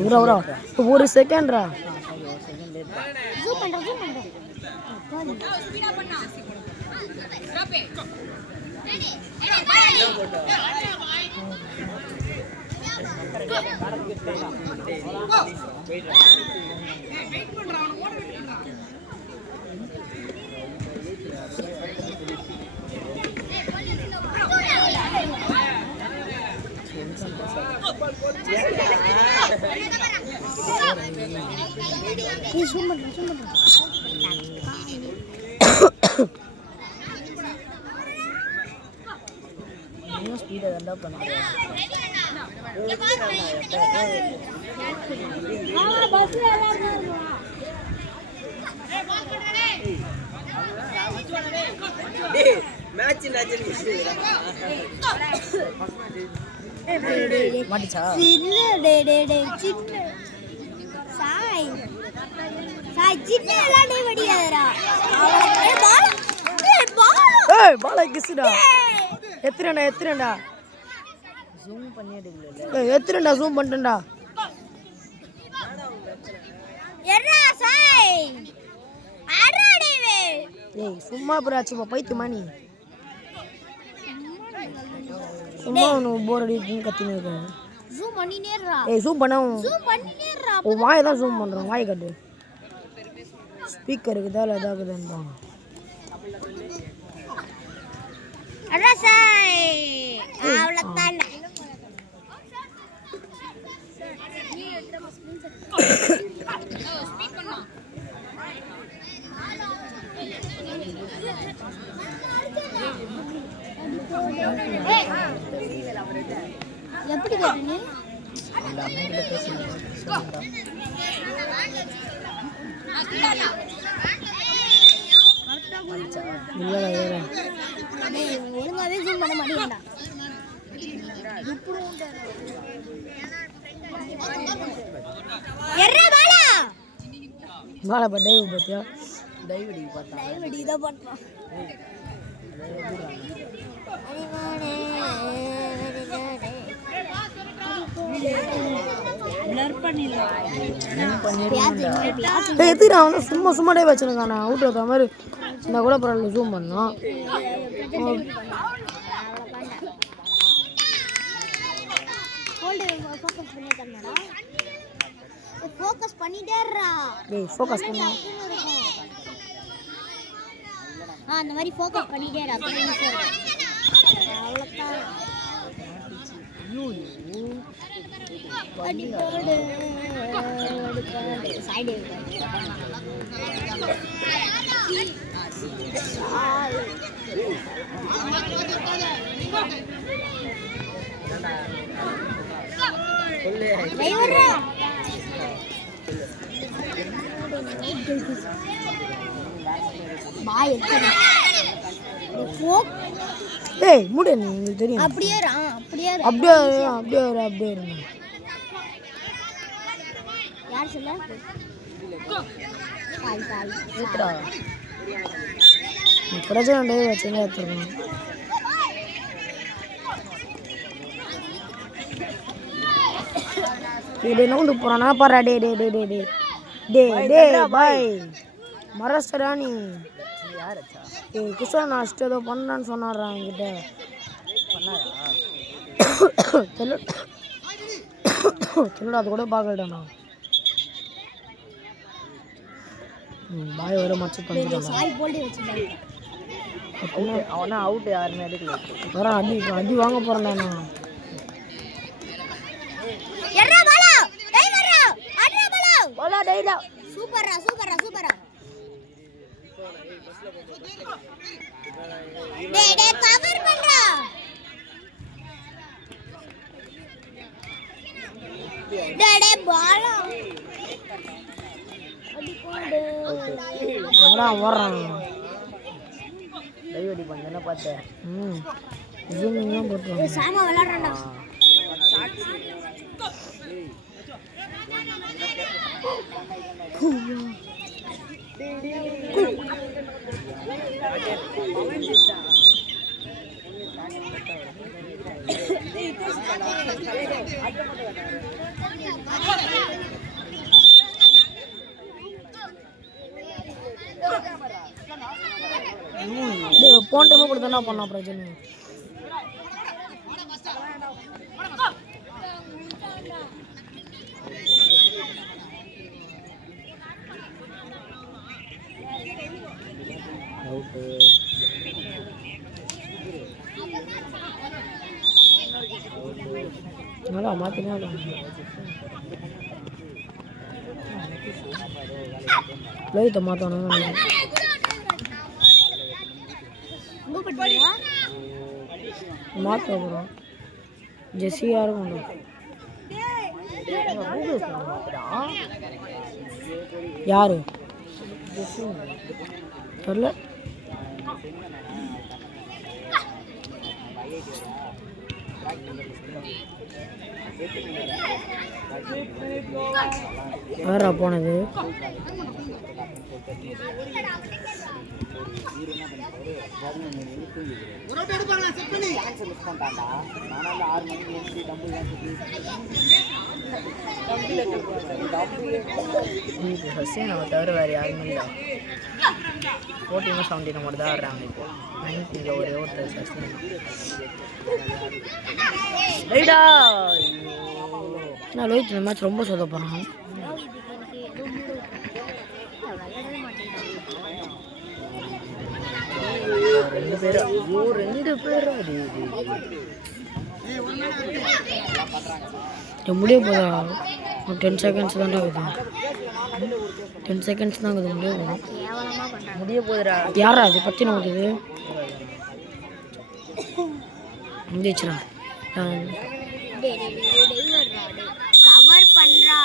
உரா ஒரு செகண்ட்ரா ஸ்பீடா வந்தா பண்ணுங்க பஸ் எல்லாரும் டேய் மேட்ச் மாட்டிச்சா இல்ல டேய் சின்ன சாய் சின்ன எல்லாம் டேய் வடியாதடா ஏய் பால் கிஸ்டா எத்திரண்டா ஜூம் பண்ணி எடுக்கல ஏய் எத்திரண்டா ஜூம் பண்ணிட்டேன்டா எறா சாய் அடடேவே ஏய் சும்மா புராச்சுமா பைத்தியமா நீ சும்மா நோ போர் அடிக்குன்னு கத்தினே இருக்க ஜூம் பண்ணினேறா ஏய் ஜூம் பண்ணினேறா ஓ வாயை தான் ஜூம் பண்றோம் வாயை காட்டு ஸ்பீக்கருக்கு தால அதாகுதுன்னு அடா சாய் அவ்வளவுதான் ஸ்பீக் பண்ணா எப்படி கேட்டீங்க அந்த அம்மா கிட்ட பேசுங்க ஒழுங்காவே ஜூம் பண்ண மாட்டேங்கடா வாழ டைவ் பார்த்தியா டைவ் தான் பண்ணுறான் சும்மா சும்மா டைவ் வச்சுருக்கானா அவுட் வைக்கிற மாதிரி இந்த கூட பரவாயில்ல ஜூம் பண்ணோம் ஃபோக்கஸ் பண்ணிட்டேறா டேய் ஃபோக்கஸ் பண்ணு அந்த மாதிரி ஃபோக்கஸ் பண்ணிட்டேறா அவ்வளவுதான் அடி போடு சைடு ஏய் மூடு நீ உங்களுக்கு தெரியும் அப்படியே யார் சொல்ல கால் ஏத்ரா நீ பிரச்சனை டே வச்சங்க ஏத்துறேன் டேய் நவுந்து போறானா பாறா டேய் பாய் மரசராணி யாரச்சா ஏய் கிஷோர் நாஸ்ட் ஏதோ பண்ணான்னு சொன்னாரா என்கிட்ட பண்ணாரா அது கூட பார்க்கலடா நான் பாய் வர மச்ச பண்ணிட்டான் சாய் போல்டே வச்சிட்டான் அவனா அவுட் யாருமே எடுக்கல வரா அடி வாங்க போறேன்டா நான் எறா பாலா டேய் வரா அடிடா பாலா டேய்டா சூப்பரா டேய் கவர் பண்றா டேய் பாலா அடி போடு ஓடுறான் டைவடி பண்ணேன்னா பார்த்தேன் ஜூமிங்லாம் போட்டுருவாங்க சாமா விளையாடுறான்டா போன டைம் கூட தானே பண்ணான் பிரச்சனை. நல்லா மாற்றினா லைட்டை மாற்றணும். மாற்ற போகிறோம் ஜெஸ்ஸியாக இருக்கும். யாரு தெரில. யாரா போனது? ஹசீன் அவன் தவிர வேறு யாருமே இல்லை. 14 17 மட்டும் தான் ஆடுறாங்க. இப்போ 19 ஒரே ஒருத்தர் ஹசீன். ரைடா நான் லோஹித் இந்த மேட்ச் ரொம்ப சொதப்படுறான். ரெண்டு பேரும் முடிய போதா? 10 seconds தான் ஆகுது. 10 seconds தான் ஆகுது. முடிய போதுடா. யாரா அது பற்றி நமக்கு முடிச்சுடா. கவர் பண்றா.